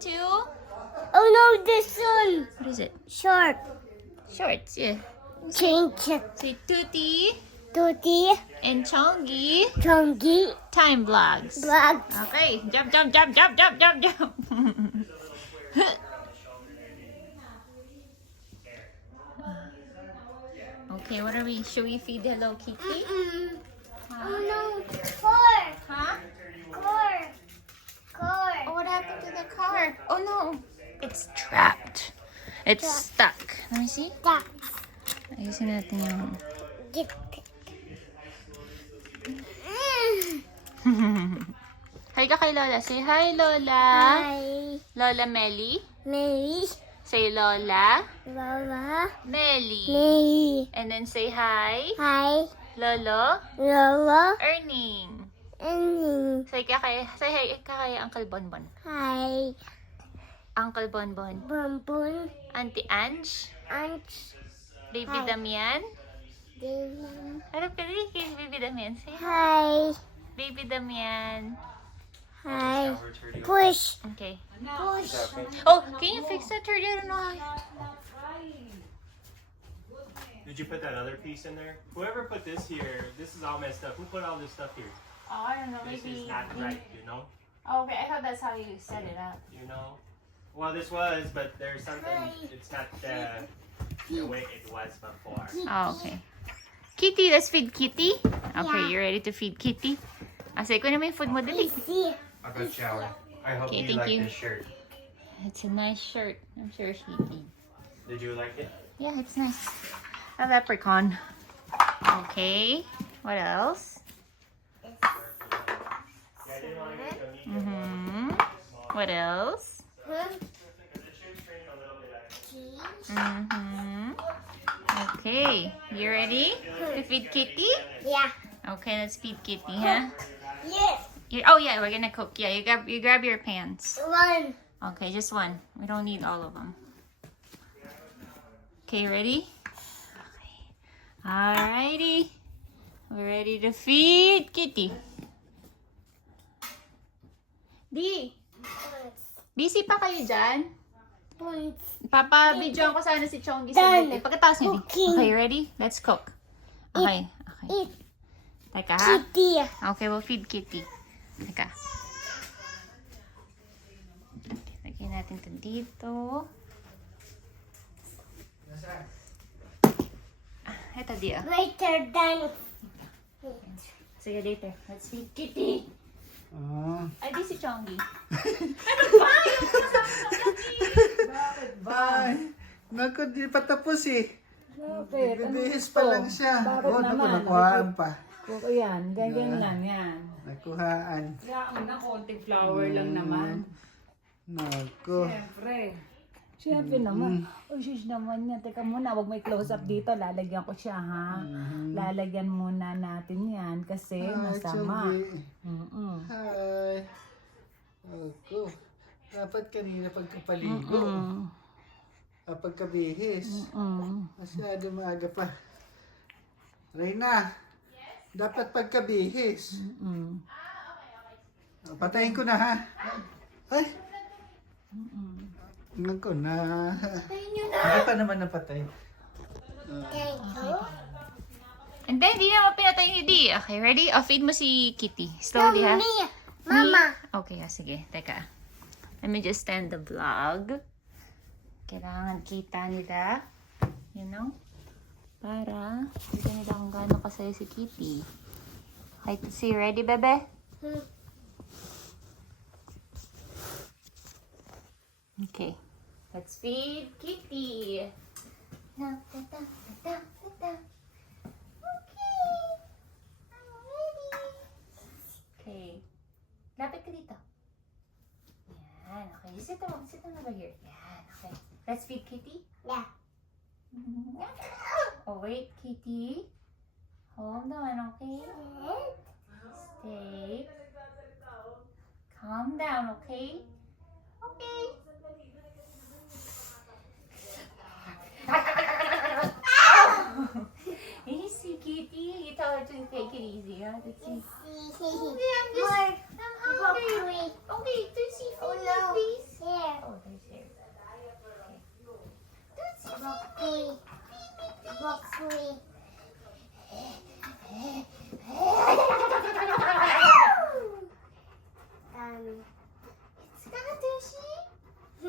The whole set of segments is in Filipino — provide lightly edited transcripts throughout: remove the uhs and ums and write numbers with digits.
to? Oh no, this one. What is it? Short. Shorts, yeah. Change. Say Tutti Tutti. and Chongi Chongi. time vlogs. Black. Okay, jump, jump, jump, jump, jump, jump, jump. Okay, what are we? Should we feed Hello Kitty? Oh no. Car. Huh? Car. Car. Oh, what happened to the car? Oh no, it's trapped. It's stuck. Let me see. Duck. Ayusin natin yung... Get. Hi ka kay Lola. Say hi, Lola. Hi. Lola Melly. Mary. Say Lola. Lola. Melly. Mary. And then say hi. Hi. Lolo. Lola. Erning. And Say hi ka kay Uncle Bonbon. hi. Uncle Bonbon. Bonbon. Auntie Ange. Aunt. Baby Hi. Damian. David. Ano pili kay Baby Damian? Say hi. Hi. Baby Damian. Hi. Push. Okay. Push. Oh, can you fix that turd? I don't know how. Did you put that other piece in there? Whoever put this here, this is all messed up. Who put all this stuff here? Oh, I don't know. This Maybe. is not right, you know? Oh, okay, I thought that's how you set it up. You know? Well, this was, but there's something, it's not the way it was before. Oh, okay. Kitty, let's feed Kitty. Okay, Yeah. you ready to feed Kitty? Say ko na may food mo, dali. See. I'll go shower. I hope Okay, you thank like you. this shirt. It's a nice shirt. I'm sure she did. Did you like it? Yeah, it's nice. A leprechaun. Okay. What else? Yeah, I didn't want to get the medium one. Mm-hmm. What else? Because it should shrink a little bit. Mm-hmm. Okay. You ready to feed Kitty? Yeah. Okay, let's feed Kitty, huh? Yes. Oh yeah, we're gonna cook. Yeah, you grab your pans. One. Okay, just one. We don't need all of them. Okay, ready? Okay. Alrighty. We're ready to feed Kitty. Di, busy pa kayo dyan? Points. Papa-videoan ko sana si Chongi Done. sa pagkatapos niyo. Cooking. Okay, ready? Let's cook. Okay. Okay. Eat. Teka ha. Kitty. Okay, we'll feed Kitty. Teka. Okay, lagyan natin ito dito. Ito dia. Later than. Sige, later. Let's feed Kitty. Oh. Ay, di si Chongi. Bye! Naku, di pa tapos eh. Bakit? Bibihis pa lang siya. Bakit Oh, naku, naman? nakuhaan pa. O yan, ganyan lang yan. Nakuhaan. Kaya na konting flower lang naman. Naku. Siyempre. Siyempre naman. Oh, sis naman yan. Teka muna, wag may close-up dito. Lalagyan ko siya, ha? Lalagyan muna natin yan kasi Hi, masama. Chongi. Mm-mm. Hi. Naku. Dapat kanina pagkapaligo. Pagkabihis. Masyado maaga pa. Reyna. Dapat pagkabihis. Patayin ko na ha. Ay. Naku na. Hindi pa naman napatay. And then, di naman pinatay ni Di. Okay, ready? O, feed mo si Kitty. Slowly, ha? Me. Mama. Okay, sige. Teka. Let me just stand the vlog. Kailangan kita nila. You know? Para kita nila kung gaano kasaya si Kitty. Okay, to see. Ready, bebe? Okay. Let's feed Kitty. Okay. Okay. Lapit ka dito. Yan. Okay. Sit down over here. Yan. Okay. Let's feed Kitty. Yeah. Oh, wait, Kitty. Hold on, okay? Stay. Calm down, okay? Okay. Easy, Kitty. You tell her to take it easy, huh? Let's see. More. I'm hungry. Okay, Tusi, feed me, please. Here.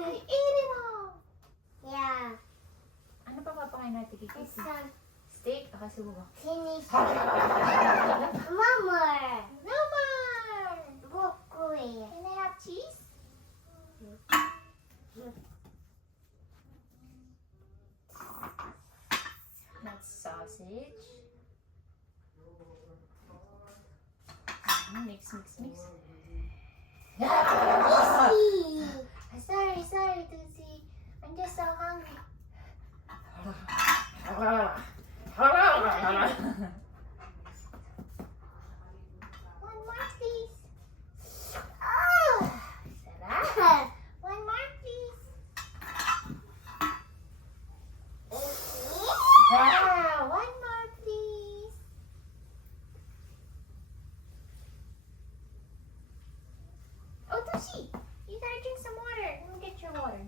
Eat it all! Yeah. Ano pa papakain natin kay It's Kitty? Steak? Kasi mo ba? finish. Mama. No more! Broccoli. Can I have cheese? That's sausage. Mix, mix, mix. Sorry, Tootsie. I'm just so hungry. One more, please. Oh, sarap. One more, please. One more, please. Oh, Tootsie, you gotta drink some water. Let me get your water.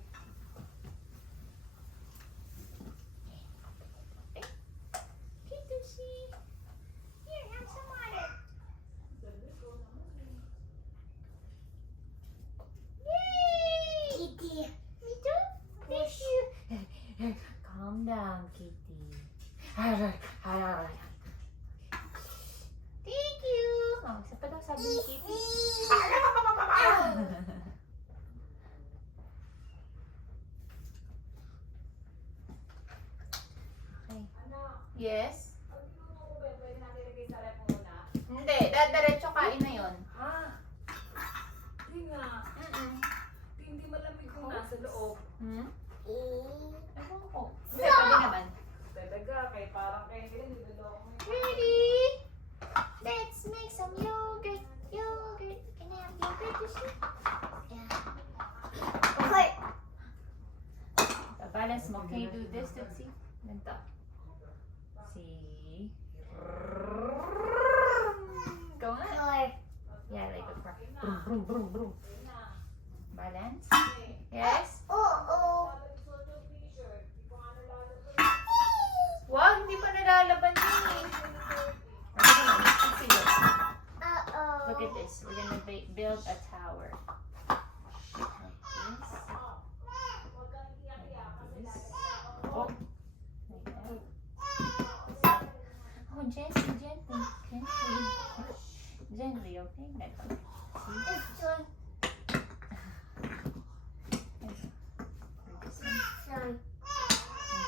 Okay, Tootsie. Here, have some water. Yay! Kitty. Me too. Thank you. Calm down, Kitty. Thank you. Oh, isa pa daw sabi ni Kitty. Okay. Yes? Hindi, diretso kain na yon. Hindi nga. Hindi malamig kung nasa loob. Hmm? E. Ewan ko. Hindi, pwede naman. Talaga, kay parang kayo niloloko mo. Ready? Let's make some yogurt. Yogurt. Can I have yogurt, Tootsie? Yeah. Okay. Balance mo. Can you do this, Tootsie? Ganito. See? Go nga. Four. Yeah, like a car. Brum, brum, brum, brum. Balance. Yes? Oh. Wow, hindi pa nalalaban yun eh. Okay naman, let's see this. Look at this. We're gonna build a tower. Like this. Like this. Oh. Like that. Oh, gently, gently. Gently. Gently, okay? Like that. See? This one. This one.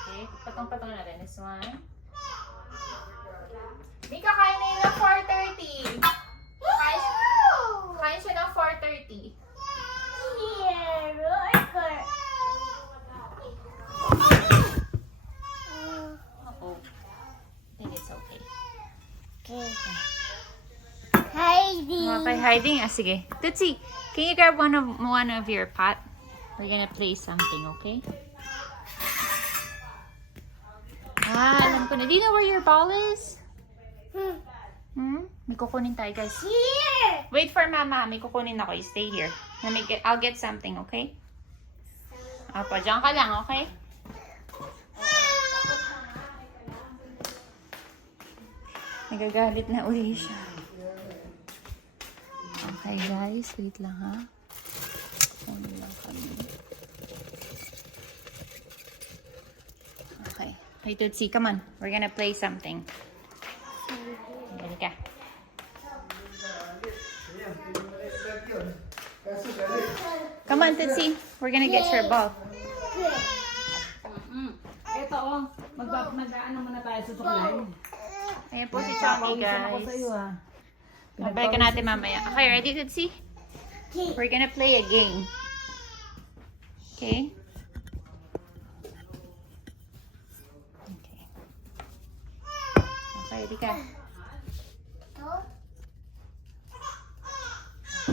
Okay, patong-patong na rin. This one. Mika, kain na yun ng 4:30. Kain siya ng 4:30. Here. Worker. Uh-oh. I think it's okay. Okay. Heidi. Okay, hiding. Ah, sige. Tootsie, can you grab one of your pot? We're gonna play something, okay? Alam ko na. Do you know where your ball is? May kukunin tayo, guys. Here. Wait for mama. May kukunin ako. You stay here. I'll get something, okay? Apo, dyan ka lang, okay? Nagagalit na uli siya. Okay, guys. Wait lang, ha? Ano lang kami. Okay. Hey, Tootsie, come on. We're gonna play something. Dali ka. Come on, Tootsie. We're gonna get your ball. Ito oh, mag-ano muna tayo sa suklay. Ayan po si Chonky, Papawisan ako guys. sa'yo ah. Babay ka natin mamaya. Okay, ready, Tootsie? We're gonna play a game. Okay? Okay. Okay, ready ka?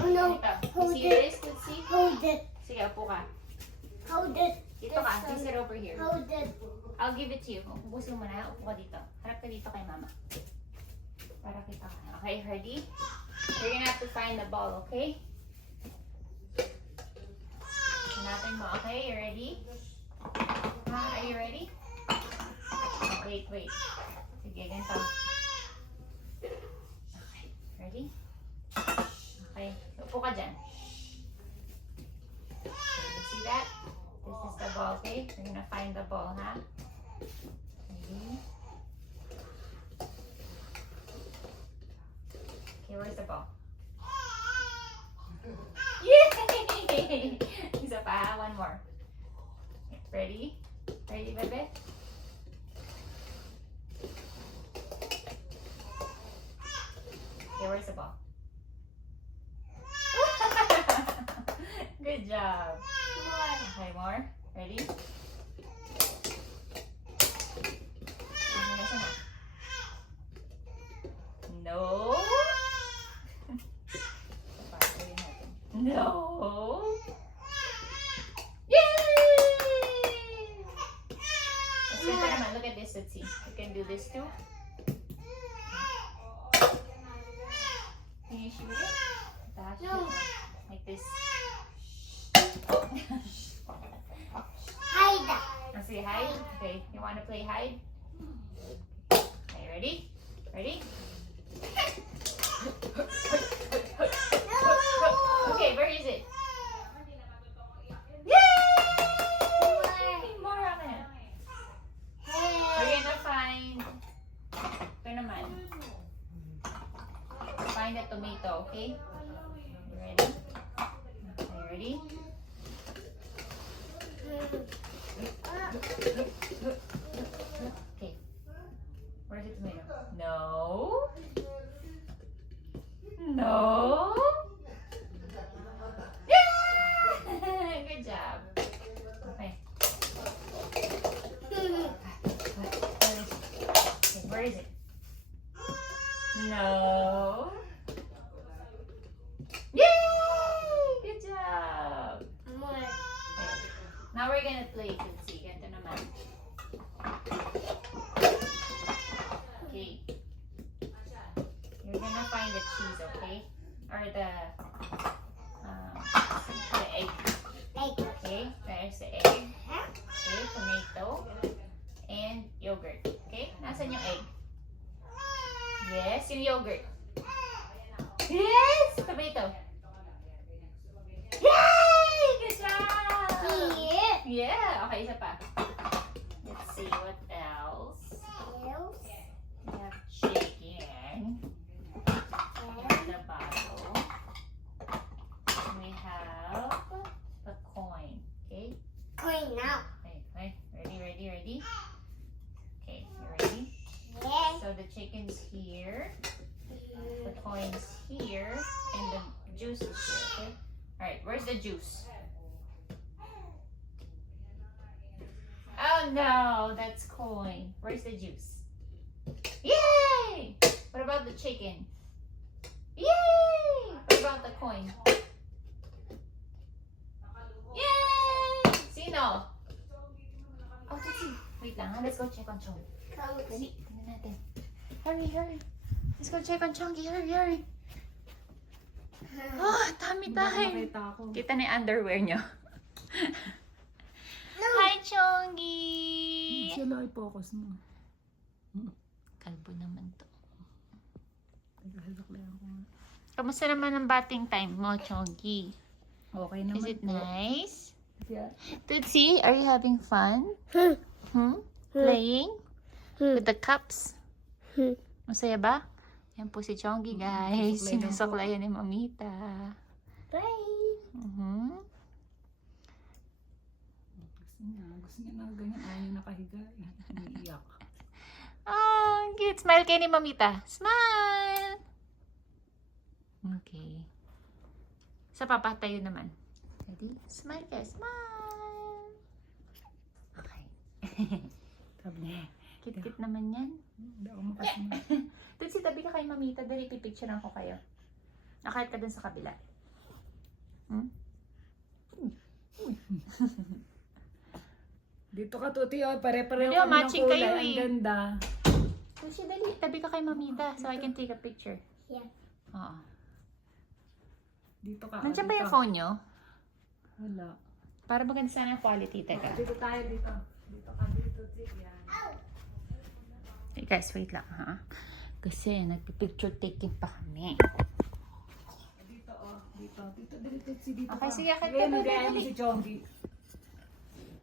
Oh no. You see this, Tootsie? Hold it. Sige, upo ka. Hold it. Dito ka. You sit over here. Hold it. I'll give it to you. Ubusin mo na. Upo ka dito. Harap ka dito kay mama. Para kita ka. Okay, ready? You're gonna have to find the ball, okay? Hanapin mo, okay? You ready? Are you ready? Oh, wait. Sige, ganito. Okay, ready? Okay, upo ka dyan. You see that? Okay, we're gonna find the ball, huh? Ready? Okay, where's the ball? Yay! Isa pa, one more. Ready? Ready, bebe? Okay, where's the ball? Good job. Okay, more. Ready? No. No. Yay! Let's get that one. Look at this. Let's see. You can do this too. Can you shoot it? Dash it. No. Like this. Hide. Let's see, hide. Okay, you want to play hide? Okay, ready? Ready? Okay, where is it? Yay! More on it. We're gonna find. Ito naman. Find a tomato, okay? You ready? Okay, ready? Okay. Where's the tomato? No. No. Yeah! Good job. Okay. Okay, where is it? No. Yay! Good job. Okay. Now we're gonna play. Let's see. Ganito naman. Okay. You're gonna find the cheese, okay? Or the egg. Okay, there's the egg. Okay, tomato. And yogurt. Okay, nasan yung egg? Yes, yung yogurt. Yes! Tomato. Yay! Good job! Yeah! Okay, isa pa. Let's see what else. We have chicken. The bottle. We have the coin. Okay? Coin now. Okay, ready? Okay, you ready? Yes. So the chicken's here, the coin's here, and the juice is here, okay? Alright, where's the juice? Oh no, that's coin. Where's the juice? Yay! What about the chicken? Yay! What about the coin? Yay! Sino? Oh, let's see. Wait lang, ha? Let's go check on Chong. Dali, tingnan natin. Hurry. Let's go check on Chongy. Hurry. Oh, tummy time. Nakita ako. Kita na yung underwear niyo. Hi, Chongy! Sila i-focus mo. Kalbo naman to. Naghahalak lang ako. Kamusta naman ang batting time mo, Chongy? Okay naman Is it po. nice? Yeah. Tootsie, are you having fun? Playing? With the cups? Masaya ba? Yan po si Chongy, guys. Sinusuklayan ni Mamita. Gusto niya na ganyan. Ayaw niya nakahiga. Umiiyak. Oh, cute. Smile kayo ni Mamita. Smile! Okay. Sa papatayo naman. Ready? Smile kayo. Smile! Okay. Sabi niya. Cute-cute naman yan. Hindi ako makasama. Tutsi, tabi ka kay Mamita. Dali, pipicturean ko kayo. Nakahit ka dun sa kabila. Dito ka, Tuti. Oh. Pare-pareho Hindi, kami ng matching kulay. kayo Ang eh. ganda. Tutsi, dali. Tabi ka kay Mamita so I can take a picture. Yeah. Oo. Dito ka. Nandiyan ba dito. yung phone nyo? Wala. Para maganda sana yung quality. Teka. Dito tayo, dito. Dito ka, dito. Yan. Hey guys, wait lang ha. Kasi nagpipicture taking pa kami. Dito, oh. Dito. Dito, dito, dito. Okay, sige, akin ka, Ngayon, dali, nagaya mo dali. si Chongy.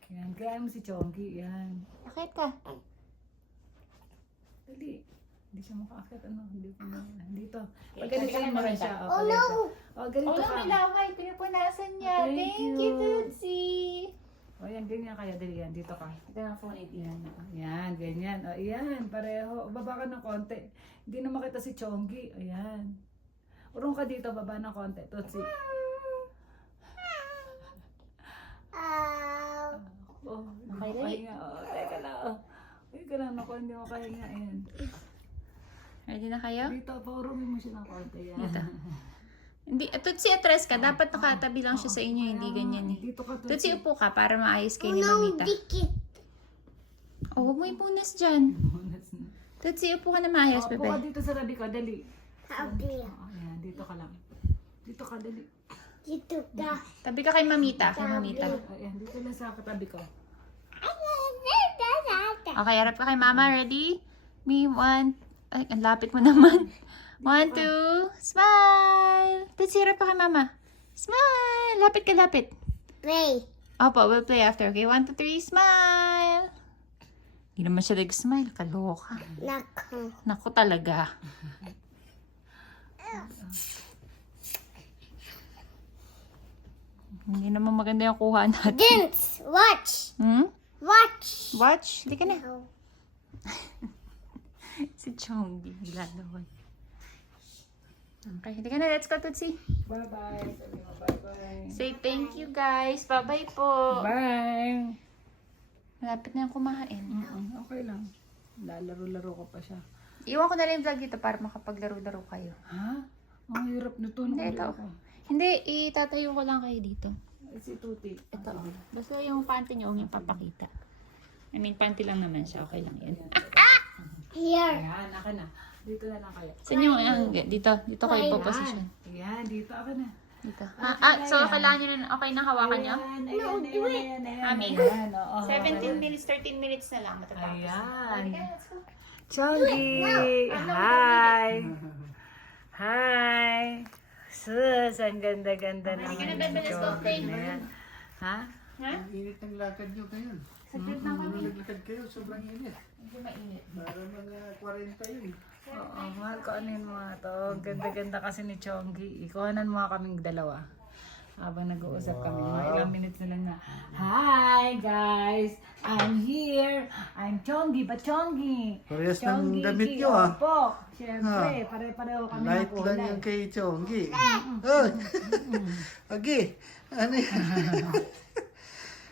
Yan, kaya mo si Chongi. Yan. Bakit ka? Dali. Hindi siya makaakit. Ano? Hindi ko na. Dito. Pag Okay, ganito sabi ka naman maganda. siya. Oh no! Oh, ganito Wala, ka. may laway. Pinupunasan niya. Thank Thank you. you, Tootsie. O yan, ganyan kaya. Dali yan. Dito ka. Ito na phone 8. Yan. Yan, ganyan. O, yan. Pareho. Baba ka ng konti. Hindi na makita si Chongi. Ayan. Urong ka dito. Baba ng konti. Tutsi. Oh, Okay, dali. nakapahinga. Oh, teka lang. Oh. Teka lang. Naku, hindi mo kahinga. Ayan. Ready na kayo? Dito, paurumin mo siya ng konti. Yan. Ito. Hindi, Tootsie, atras ka. Dapat nakatabi lang siya sa inyo. Hindi ganyan eh. Dito ka, Tootsie, upo ka para maayos kayo ni No, Mamita. dikit. Oh, huwag mo ipunas dyan. Tootsie, upo ka na maayos, Opo ka bebe. dito sa rabi ko. Dali. Sabi. Oh, ayan. Dito ka lang. Dito ka, dali. Dito ka. Tabi ka kay Mamita. Kay Mamita. Ayan, dito lang sa katabi ko. Okay, harap ka kay Mama. Ready? Me, 1. Ay, ang lapit mo naman. 1, 2, smile! Tootsie, harap ka kay Mama. Smile! Lapit ka, lapit. Play. Opo, we'll play after. Okay, 1, 2, 3, smile! Hindi naman siya nag-smile. Kaloka. Nako. Naku talaga. Hindi naman maganda yung kuha natin. Dance. Watch. Hmm? Watch. Watch. Hindi ka na. No. Si Chongi. Lalaway. Okay, hindi ka na. Let's go, Tootsie. Bye-bye. Sabi mo, bye-bye. Say thank you, guys. Bye-bye po. Bye. Malapit na yung kumain. Okay lang. Lalaro-laro ko pa siya. Iwan ko na lang yung vlog dito para makapaglaro-laro kayo. Ha? Ang hirap nito. Hindi, ito. Hindi, itatayo ko lang kayo dito. Si Tuti. Ito. Basta yung panty niyo, huwag yung papakita. I mean, panty lang naman siya. Okay lang yan. Here. Ayan, ako na. Dito na lang kaya. Saan yung, dito. Dito kayo po position. Ayan, dito ako na. Dito. So, kailangan nyo na, okay na hawakan nyo? Amin. Ayan, oo. 17 minutes, 13 minutes na lang matatapos. Ayan. Okay, let's go. Chongi! Hi! Hi! Sus, ang ganda-ganda naman. Halika na, bebe, let's go play. Ayan. Ha? Ha? Ang init ng lakad nyo ngayon. Saglit lang kami. Naglakad kayo, sobrang init. Medyo mainit. Para mga 40 yun. Oo, mahal ko ano yung mga to. Ang ganda-ganda kasi ni Chongi. Ikuhanan mo nga kaming dalawa. Habang nag-uusap kami. Mga ilang minutes na lang na. Hi guys! I'm here! I'm Chongi, ba Chongi? Parehas ng damit nyo, ah. Opo. Siyempre, pare-pareho kami ng Light lang kulay. yung kay Chongi. Oh! Agi! Ano yun?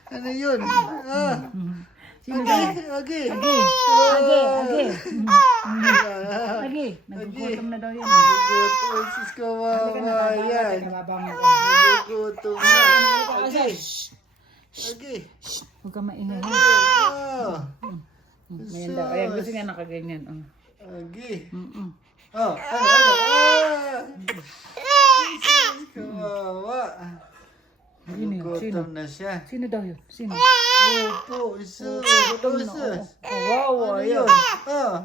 Ano yun? Ah! Agi! Agi! Agi! Nagugutom na daw yan. Nagugutom, sis kawawa yan. Nababango ko. Nagugutom na. Agi! Agi! Huwag ka maingay. Oh! Ayan daw. Ayan, gusto niya nakaganyan. Oh. Agi! Mm-mm. Oh! Ano? Ah! Sis kawawa. Sino yun? Sino? Nagugutom na siya. Sino daw yun? Sino? Opo, iso. Gutom na. Sus. Oh, wow, Ano ayun. yun? Ah!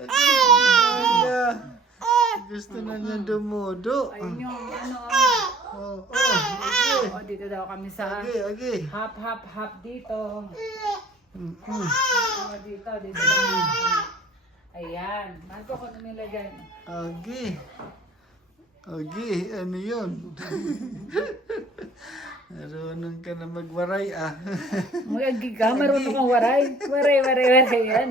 Agi! Gusto na niya dumudo. Ayun yung ano. Oh, agi. Oh, dito daw kami sa Agi. hap dito. Mm. Oh, dito lang. Ayan. Mahal ko kung ano nilagay. Agi. Agi, ano yun? Marunong ka na magwaray ah. Magagi ka, marunong kang waray. Waray yan.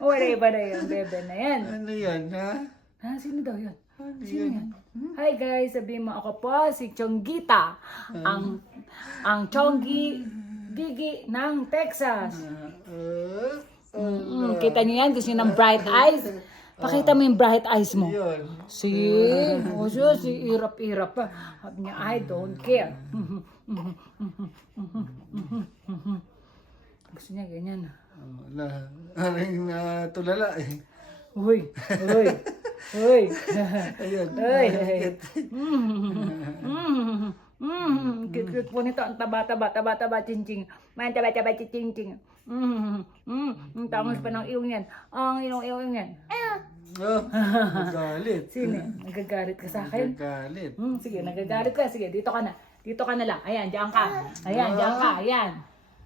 Waray yan, bebe na yan. Ano yan ha? Ha, sino daw yun? Ano Sino yan? yan? Hi guys, sabihin mo ako po si Chongita. Ang Chongi Bigi ng Texas. Kita niyo yan, gusto niyo ng bright eyes. Pakita mo yung bright eyes mo. Yun. Si irap-irap pa. Sabi niya, I don't care. Gusto niya ganyan. Wala. Aring natulala eh. Uy. Ayun. Cute po nito. Ang taba, ching-ching. May taba, ching-ching. Tangos pa ng iyong yan. Ang iyong yan. Oh, nagagalit. Sino? Nagagalit ka sa akin? Nagagalit. Sige, nagagalit ka. Sige, dito ka na. Dito ka na lang. Ayan, diyan ka. Ayan, diyan ka. Ayan.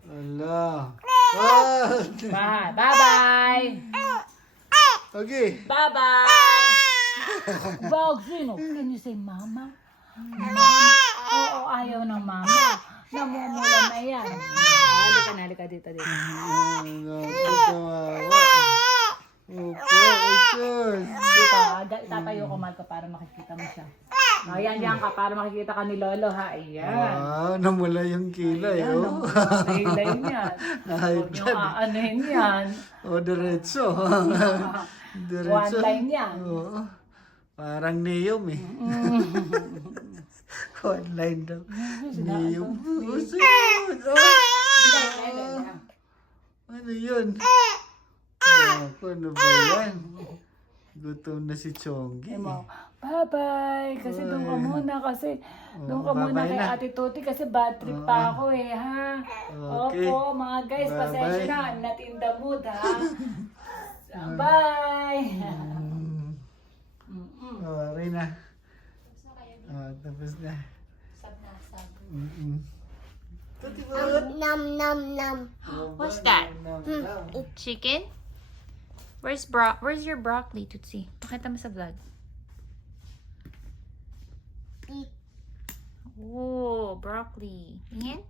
Ala. Bye-bye. Okay. Bye-bye. Vaugino, can you say mama? Mama? Oo, ayaw ng mama. Namumula na yan. Halika dito. Dito, itatayo ko, Marco, para makikita mo siya. Ayan, yan ka, para makikita ka ni Lolo, ha? Ayan. Wow, namula yung kilay, Ayan, oh. nahilayin yan. Nahayop Huwag niyong aanuhin yan. O, diretso. Diretso. One line yan. Oo. Parang niyom eh. One line daw. Niyom. Usod! Ano yun? Ako, ano ba yan? Gutom na si Chonggi. Bye-bye. Kasi doon ka muna. Kasi doon ka muna bye-bye kay na. Ate Toti. Kasi bad trip pa ako eh, ha? Okay. Opo, mga guys. Bye-bye. Pasensya na. I'm not in the mood, ha? Bye! Okay na. Tapos na. Nom nom nom. What's that? Chicken? Where's your broccoli, Tootsie? Pakita mo sa vlog. Oh, broccoli. Yan?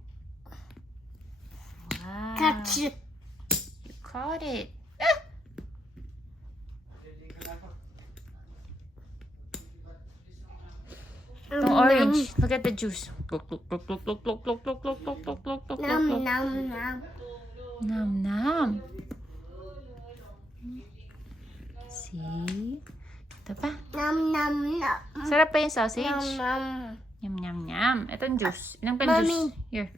Wow. Catch it. You caught it. The orange. Look at the juice. Nom nom nom. Nom nom. See? Ito pa. Nom nom nom. Sarap pa yung sausage. Nom nom. Yum, yum, yum. Ito yung juice. Ilang pa Mommy. juice? Here.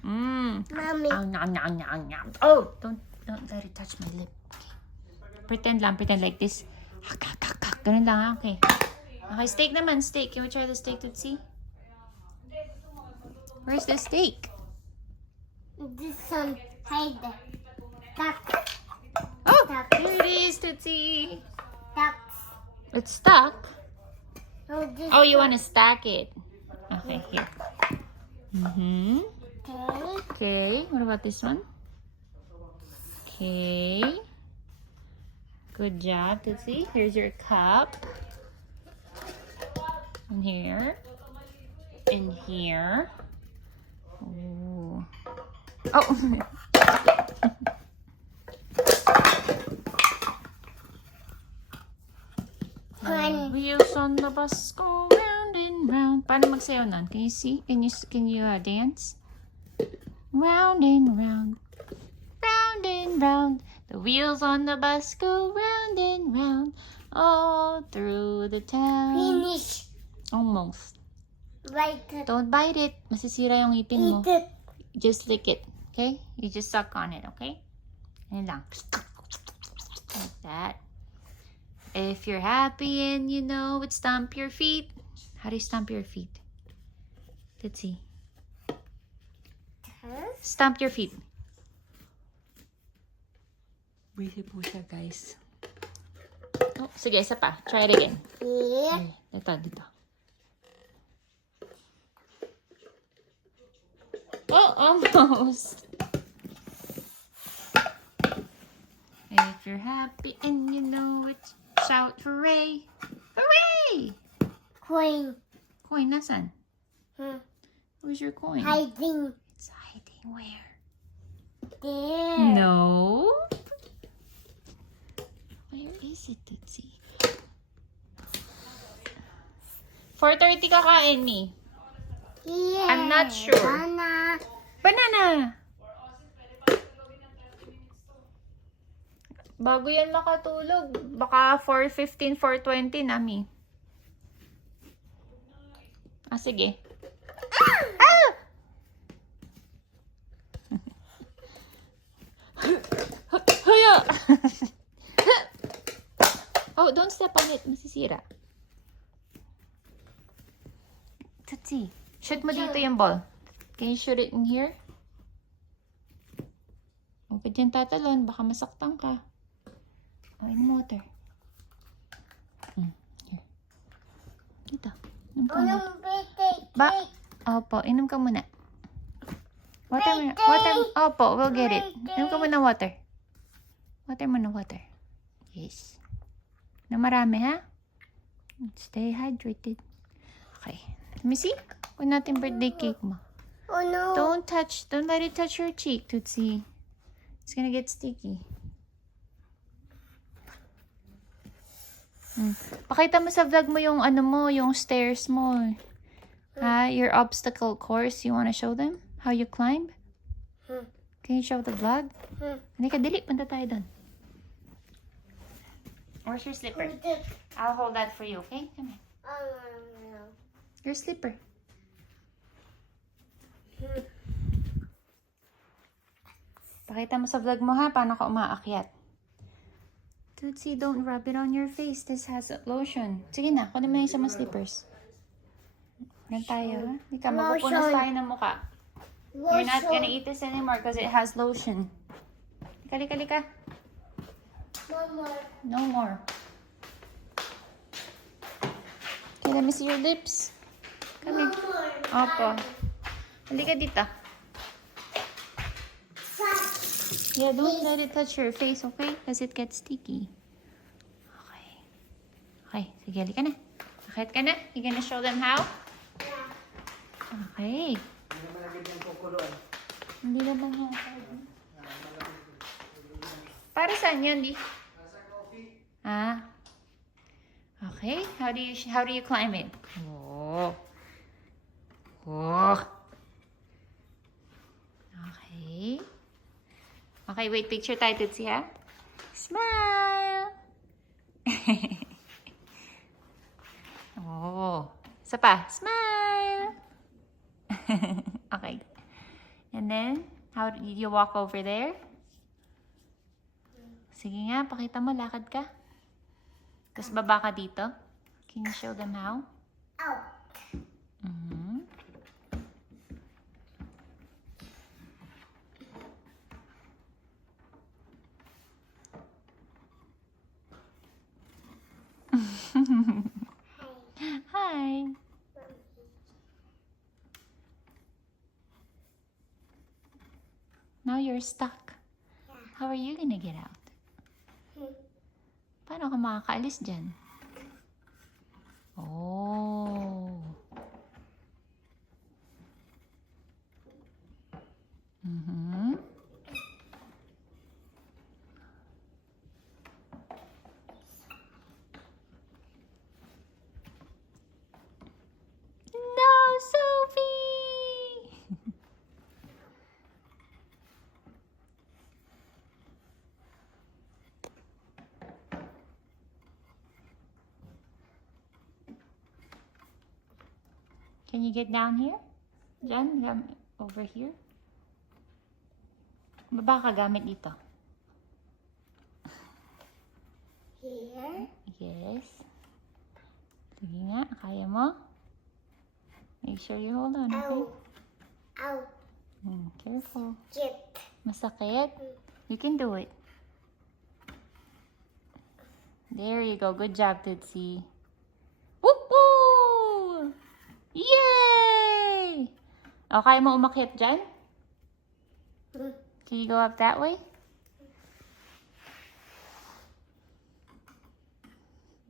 Mommy. Ang yum, yum, yum, yum. Oh! Don't let it touch my lip. Okay. Pretend like this. Ganun lang, ha? Okay. Okay, steak naman. Steak. Can we try the steak, Tootsie? Where's the steak? This one. Hide. Duck. Oh! Here it is, Tootsie. Ducks. It's stuck. Oh, this Oh, you want to stack it. Okay, here. Mm-hmm. okay. Okay, what about this one? Okay. Good job, Tootsie. Here's your cup. And here. And here. Ooh. Oh. Fun. Wheels on the bus go round and round. Paano magsayaw nun? Can you see? Can you dance? Round and round. Round and round. The wheels on the bus go round and round. All through the town. Finish. Almost. Right. Don't bite it. Masisira yung ngipin mo. Eat it. Just lick it. Okay? You just suck on it. Okay? Yan lang. Like that. If you're happy and you know it, stomp your feet. How do you stomp your feet? Let's see. Stomp your feet. Busy po siya, guys. Oh, sige, isa pa. Try it again. Yeah. Dito. Oh, almost. If you're happy and you know it, shout hooray! Hooray! Coin. Coin, nasan? Where's your coin? Hiding. It's hiding where? There. No. Where is it, Tootsie? 4:30 kakain, Mi. Yeah. I'm not sure. Banana. Banana! Bago yan makatulog. Baka 4:15, 4:20 na, Mi. Ah, sige. Ah! Haya! Oh, don't step on it. Masisira. Tootsie, shoot mo dito yung ball. Can you shoot it in here? Huwag ka dyan tatalon. Baka masaktan ka. Oh, in water. Here. Dito. Yung pang- Walang bete. Ba? Opo, inom ka muna. Water. Opo, we'll get it. Inom ka muna water. Water muna, water. Yes. Na marami, ha? Stay hydrated. Okay. Let me see. Kunin natin birthday cake mo. Oh no. Don't let it touch your cheek, Tootsie. It's gonna get sticky. Pakita mo sa vlog mo yung ano mo, yung stairs mo. Ha? Your obstacle course. You wanna show them how you climb? Can you show the vlog? Halika, dili. Punta tayo doon. Where's your slipper? I'll hold that for you, okay? Come here. No. Your slipper. Pakita mo sa vlog mo ha, paano ka umaakyat. Tootsie, don't rub it on your face. This has lotion. Sige na, kunin mo na yung sa mga slippers. Yan tayo ha. Hindi ka, mapupunas tayo ng mukha. You're not gonna eat this anymore because it has lotion. Lika. No more. Okay, let me see your lips. Come here. Opo. Halika dito. Yeah, don't let it touch your face, okay? Because it gets sticky. Okay, sige, halika na. Akit ka na. You gonna show them how? Okay. Hindi naman yan. Para saan yan, di? Ah. Okay. How do you climb it? Oh. Okay. Okay, wait. Picture tayo, Tootsie, ha? Smile! Oh. Isa pa. Smile! Okay. And then, how do you walk over there? Sige nga, pakita mo. Lakad ka. Tapos baba ka dito. Can you show them how? Hi. Now you're stuck. How are you gonna get out? Paano ka makakaalis dyan? Oh. No, Sophie! Can you get down here? Jan, over here? Baba ka gamit dito. Here. Yes. Sige nga, kaya mo? Make sure you hold on, okay? Ow. Careful. Get. Masakit? You can do it. There you go. Good job, Tootsie. Woo-hoo! Yay! O, kaya mo umakyat dyan? Can you go up that way?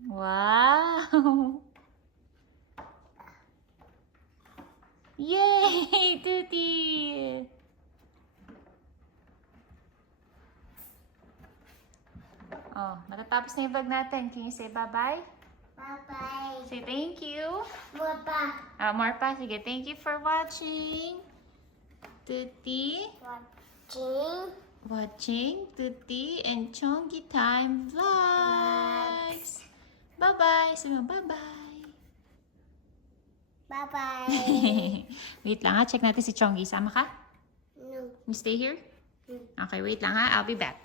Wow! Yay, Tootie! Oh, matatapos na yung vlog natin. Can you say bye-bye? Bye-bye. Say thank you. Bye-bye. More pa. Sige, thank you for watching. Tootie. Watching Tootie and Chongi Time Vlogs. Bye-bye. Sabi mo, bye-bye. Bye-bye. Wait lang ha. Check natin si Chongi. Sama ka? No. You stay here? Okay, wait lang ha. I'll be back.